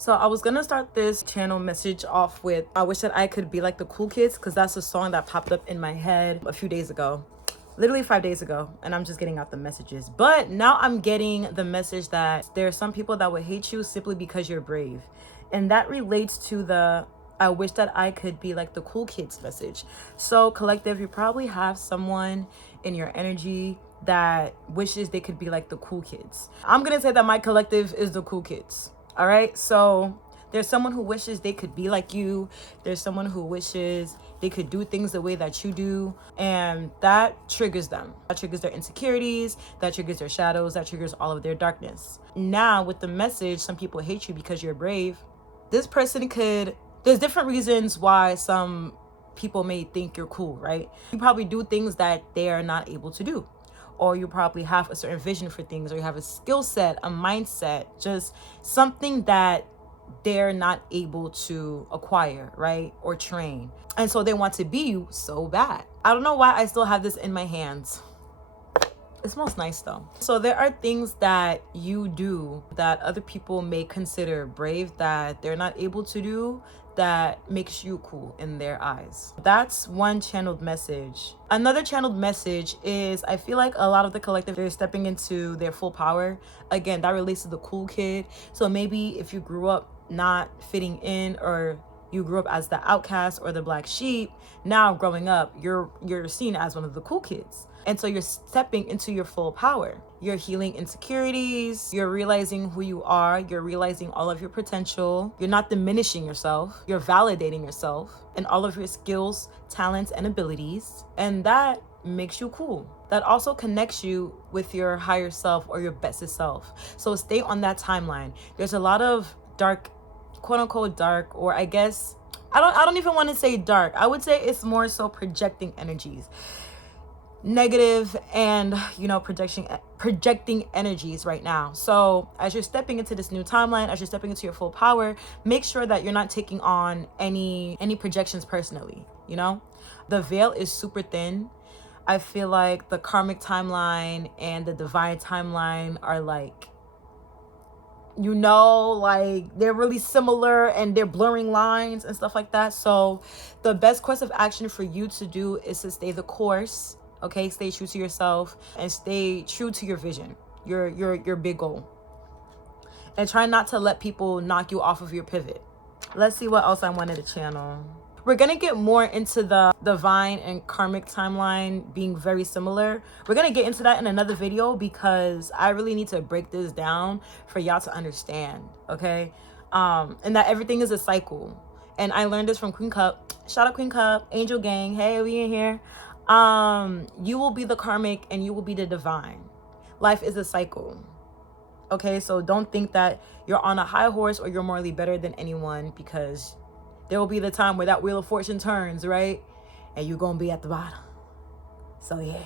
So I was gonna start this channel message off with, I wish that I could be like the cool kids, because that's a song that popped up in my head a few days ago, literally 5 days ago, and I'm just getting out the messages. But now I'm getting the message that there are some people that would hate you simply because you're brave. And that relates to the I wish that I could be like the cool kids message. So collective, you probably have someone in your energy that wishes they could be like the cool kids. I'm gonna say that my collective is the cool kids. All right, so there's someone who wishes they could be like you. There's someone who wishes they could do things the way that you do. And that triggers them. That triggers their insecurities. That triggers their shadows. That triggers all of their darkness. Now, with the message, some people hate you because you're brave. This person could, there's different reasons why some people may think you're cool, right? You probably do things that they are not able to do. Or you probably have a certain vision for things, or you have a skill set, a mindset, just something that they're not able to acquire, right? Or train. And so they want to be you so bad. I don't know why I still have this in my hands. It smells nice though. So there are things that you do that other people may consider brave that they're not able to do, that makes you cool in their eyes. That's one channeled message. Another channeled message is, I feel like a lot of the collective, they're stepping into their full power. Again, that relates to the cool kid. So maybe if you grew up not fitting in, or you grew up as the outcast or the black sheep, now growing up, you're seen as one of the cool kids. And so you're stepping into your full power. You're healing insecurities. You're realizing who you are. You're realizing all of your potential. You're not diminishing yourself. You're validating yourself and all of your skills, talents, and abilities. And that makes you cool. That also connects you with your higher self or your bestest self. So stay on that timeline. There's a lot of dark, quote unquote dark, or I guess, I don't even want to say dark. I would say it's more so projecting energies. Negative and projecting energies right now. So as you're stepping into this new timeline, as you're stepping into your full power, make sure that you're not taking on any projections personally. The veil is super thin. I feel like the karmic timeline and the divine timeline are like they're really similar, and they're blurring lines and stuff like that. So the best course of action for you to do is to stay the course. Okay, stay true to yourself and stay true to your vision, your big goal. And try not to let people knock you off of your pivot. Let's see what else I wanted to channel. We're going to get more into the divine and karmic timeline being very similar. We're going to get into that in another video, because I really need to break this down for y'all to understand, okay? And that everything is a cycle. And I learned this from Queen Cup. Shout out Queen Cup, Angel Gang. Hey, we in here. You will be the karmic and you will be the divine. Life is a cycle. Okay, so don't think that you're on a high horse or you're morally better than anyone, because there will be the time where that wheel of fortune turns, right? And you're gonna be at the bottom. So yeah.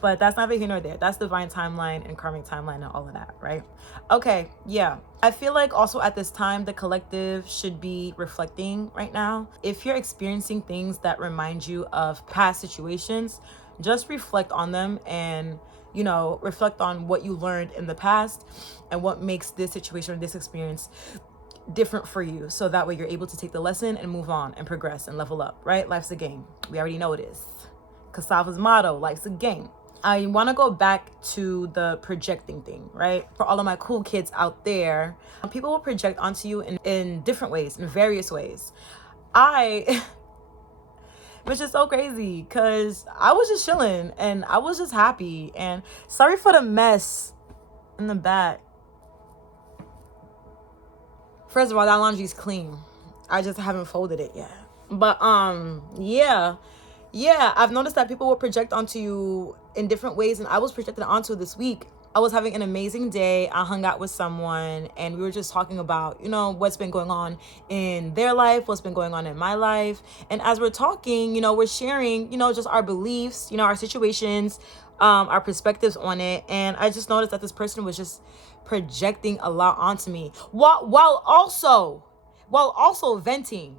But that's neither here nor there. That's divine timeline and karmic timeline and all of that, right? Okay, yeah. I feel like also at this time, the collective should be reflecting right now. If you're experiencing things that remind you of past situations, just reflect on them and, reflect on what you learned in the past and what makes this situation or this experience different for you. So that way you're able to take the lesson and move on and progress and level up, right? Life's a game. We already know it is. Kasava's motto, life's a game. I want to go back to the projecting thing, right? For all of my cool kids out there, people will project onto you in different ways, in various ways. Which is so crazy, because I was just chilling and I was just happy. And sorry for the mess in the back. First of all, that laundry's clean. I just haven't folded it yet. But yeah, I've noticed that people will project onto you in different ways, and I was projected onto this week. I was having an amazing day. I hung out with someone and we were just talking about, what's been going on in their life, what's been going on in my life. And as we're talking, we're sharing, just our beliefs, our situations, our perspectives on it. And I just noticed that this person was just projecting a lot onto me while also venting.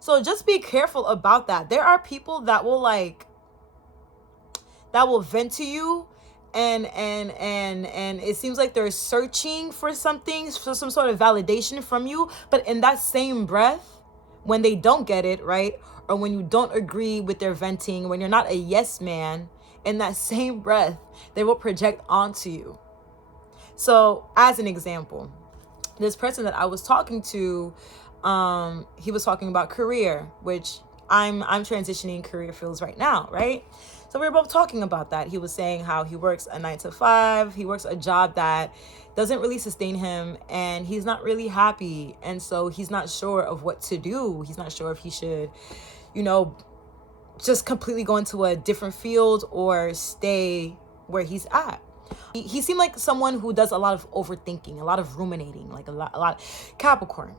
So just be careful about that. There are people that will vent to you and it seems like they're searching for something, for some sort of validation from you. But in that same breath, when they don't get it, right? Or when you don't agree with their venting, when you're not a yes man, in that same breath, they will project onto you. So as an example, this person that I was talking to, he was talking about career, which I'm transitioning career fields right now, right? So we were both talking about that. He was saying how he works a 9 to 5. He works a job that doesn't really sustain him, and he's not really happy. And so he's not sure of what to do. He's not sure if he should, just completely go into a different field or stay where he's at. He seemed like someone who does a lot of overthinking, a lot of ruminating, like a lot. Capricorn.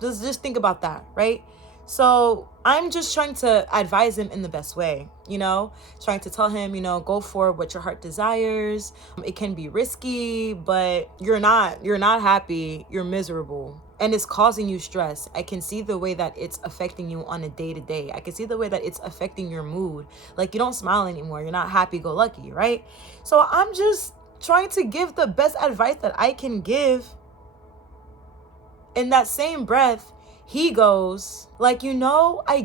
Just think about that, right? So I'm just trying to advise him in the best way, trying to tell him, go for what your heart desires. It can be risky, but you're not happy. You're miserable. And it's causing you stress. I can see the way that it's affecting you on a day-to-day. I can see the way that it's affecting your mood. Like, you don't smile anymore. You're not happy-go-lucky, right? So I'm just trying to give the best advice that I can give. In that same breath, he goes, I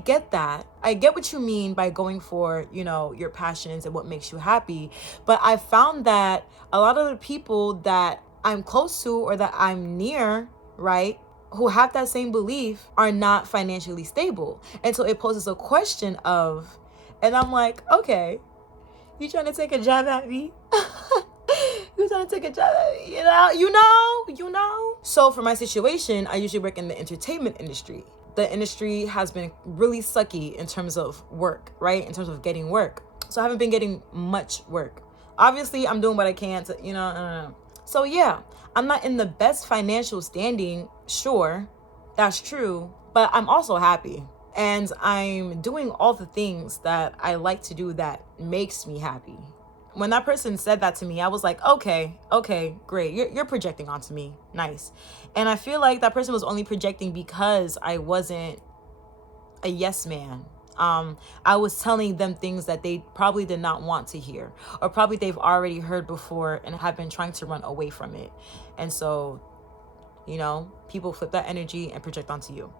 get that. I get what you mean by going for, your passions and what makes you happy. But I found that a lot of the people that I'm close to or that I'm near, right, who have that same belief are not financially stable. And so it poses a question of, and I'm like, okay, you trying to take a jab at me? You trying to take a jab at me? You know. So for my situation, I usually work in the entertainment industry. The industry has been really sucky in terms of work, right? In terms of getting work. So I haven't been getting much work. Obviously, I'm doing what I can to, So yeah, I'm not in the best financial standing, sure, that's true, but I'm also happy. And I'm doing all the things that I like to do that makes me happy. When that person said that to me, I was like, okay, great. You're projecting onto me. Nice. And I feel like that person was only projecting because I wasn't a yes man. I was telling them things that they probably did not want to hear, or probably they've already heard before and have been trying to run away from it. And so, people flip that energy and project onto you.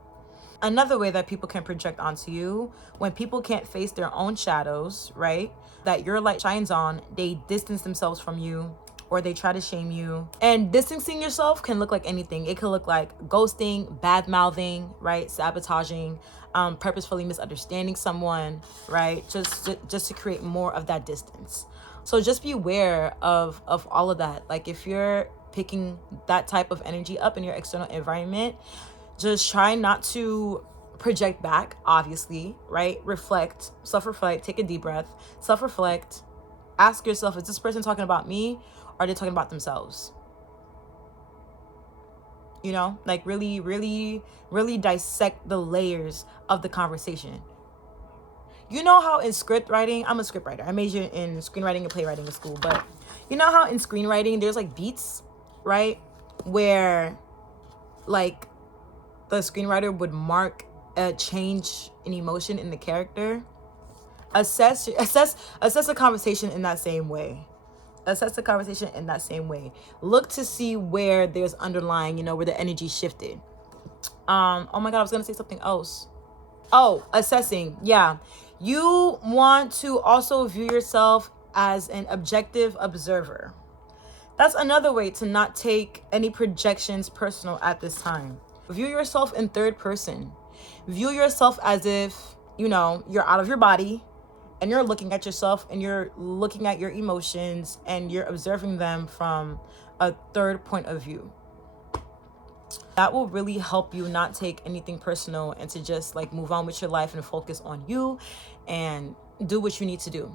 Another way that people can project onto you, when people can't face their own shadows, right, that your light shines on, they distance themselves from you, or they try to shame you. And distancing yourself can look like anything. It could look like ghosting, bad mouthing, right, sabotaging, purposefully misunderstanding someone, right, just to create more of that distance. So just be aware of all of that. Like, if you're picking that type of energy up in your external environment, just try not to project back, obviously, right? Self-reflect, take a deep breath, self-reflect, ask yourself, is this person talking about me, or are they talking about themselves? Really, really, really dissect the layers of the conversation. You know how in script writing, I'm a script writer. I majored in screenwriting and playwriting in school, but you know how in screenwriting, there's beats, right? Where the screenwriter would mark a change in emotion in the character. Assess a conversation in that same way. Look to see where there's underlying, where the energy shifted. Oh my God, I was gonna say something else. Oh, assessing. Yeah. You want to also view yourself as an objective observer. That's another way to not take any projections personal at this time. View yourself in third person. View yourself as if, you're out of your body and you're looking at yourself and you're looking at your emotions and you're observing them from a third point of view. That will really help you not take anything personal and to just move on with your life and focus on you and do what you need to do.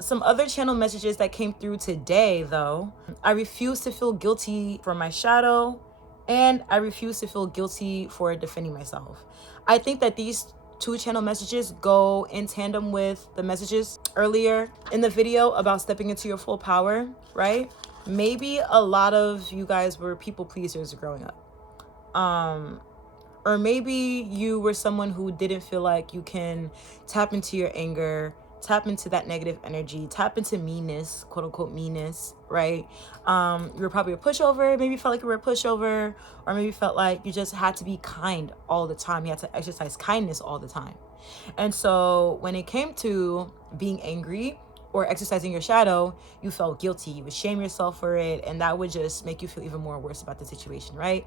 Some other channel messages that came through today, though: I refuse to feel guilty for my shadow, and I refuse to feel guilty for defending myself. I think that these two channel messages go in tandem with the messages earlier in the video about stepping into your full power, right? Maybe a lot of you guys were people pleasers growing up. Or maybe you were someone who didn't feel like you can tap into your anger tap into that negative energy, tap into meanness, quote unquote meanness, right? You were probably a pushover, maybe felt like you were a pushover, or maybe felt like you just had to be kind all the time. You had to exercise kindness all the time. And so when it came to being angry or exercising your shadow, you felt guilty. You would shame yourself for it, and that would just make you feel even more worse about the situation, right?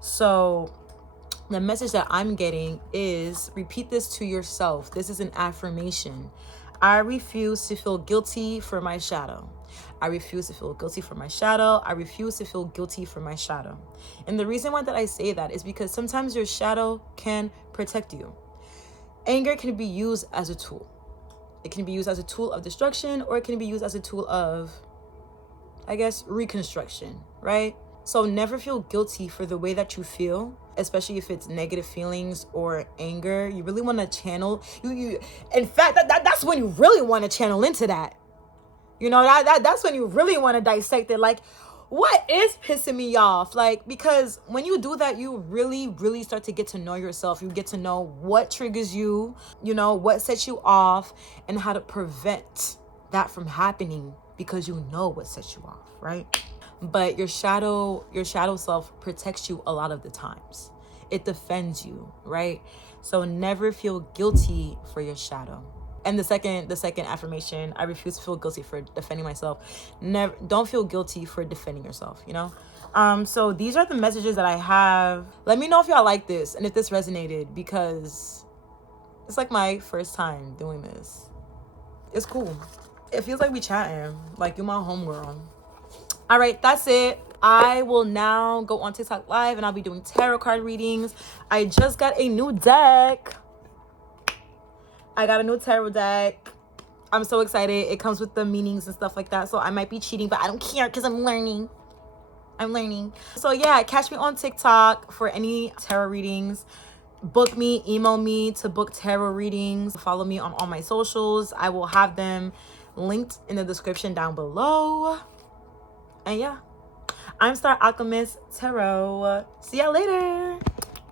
So the message that I'm getting is repeat this to yourself. This is an affirmation. I refuse to feel guilty for my shadow. I refuse to feel guilty for my shadow. I refuse to feel guilty for my shadow. And the reason why that I say that is because sometimes your shadow can protect you. Anger can be used as a tool. It can be used as a tool of destruction, or it can be used as a tool of, I guess, reconstruction, right? So never feel guilty for the way that you feel, especially if it's negative feelings or anger. You really want to channel you in fact, that's when you really want to channel into that. You know, that's when you really want to dissect it. Like, what is pissing me off? Like, because when you do that, you really start to get to know yourself. You get to know what triggers you, you know, what sets you off, and how to prevent that from happening, because you know what sets you off, right? But your shadow self protects you a lot of the times. It defends you, right? So never feel guilty for your shadow. And the second affirmation, I refuse to feel guilty for defending myself. Don't feel guilty for defending yourself, you know? So these are the messages that I have. Let me know if y'all like this and if this resonated, because it's like my first time doing this. It's cool. It feels like we chatting, like you're my homegirl. All right, that's it. I will now go on TikTok live and I'll be doing tarot card readings. I just got a new deck. I got a new tarot deck. I'm so excited. It comes with the meanings and stuff like that. So I might be cheating, but I don't care because I'm learning. So yeah, catch me on TikTok for any tarot readings. Book me, email me to book tarot readings. Follow me on all my socials. I will have them linked in the description down below. And yeah, I'm Star Alchemist Tarot. See ya later.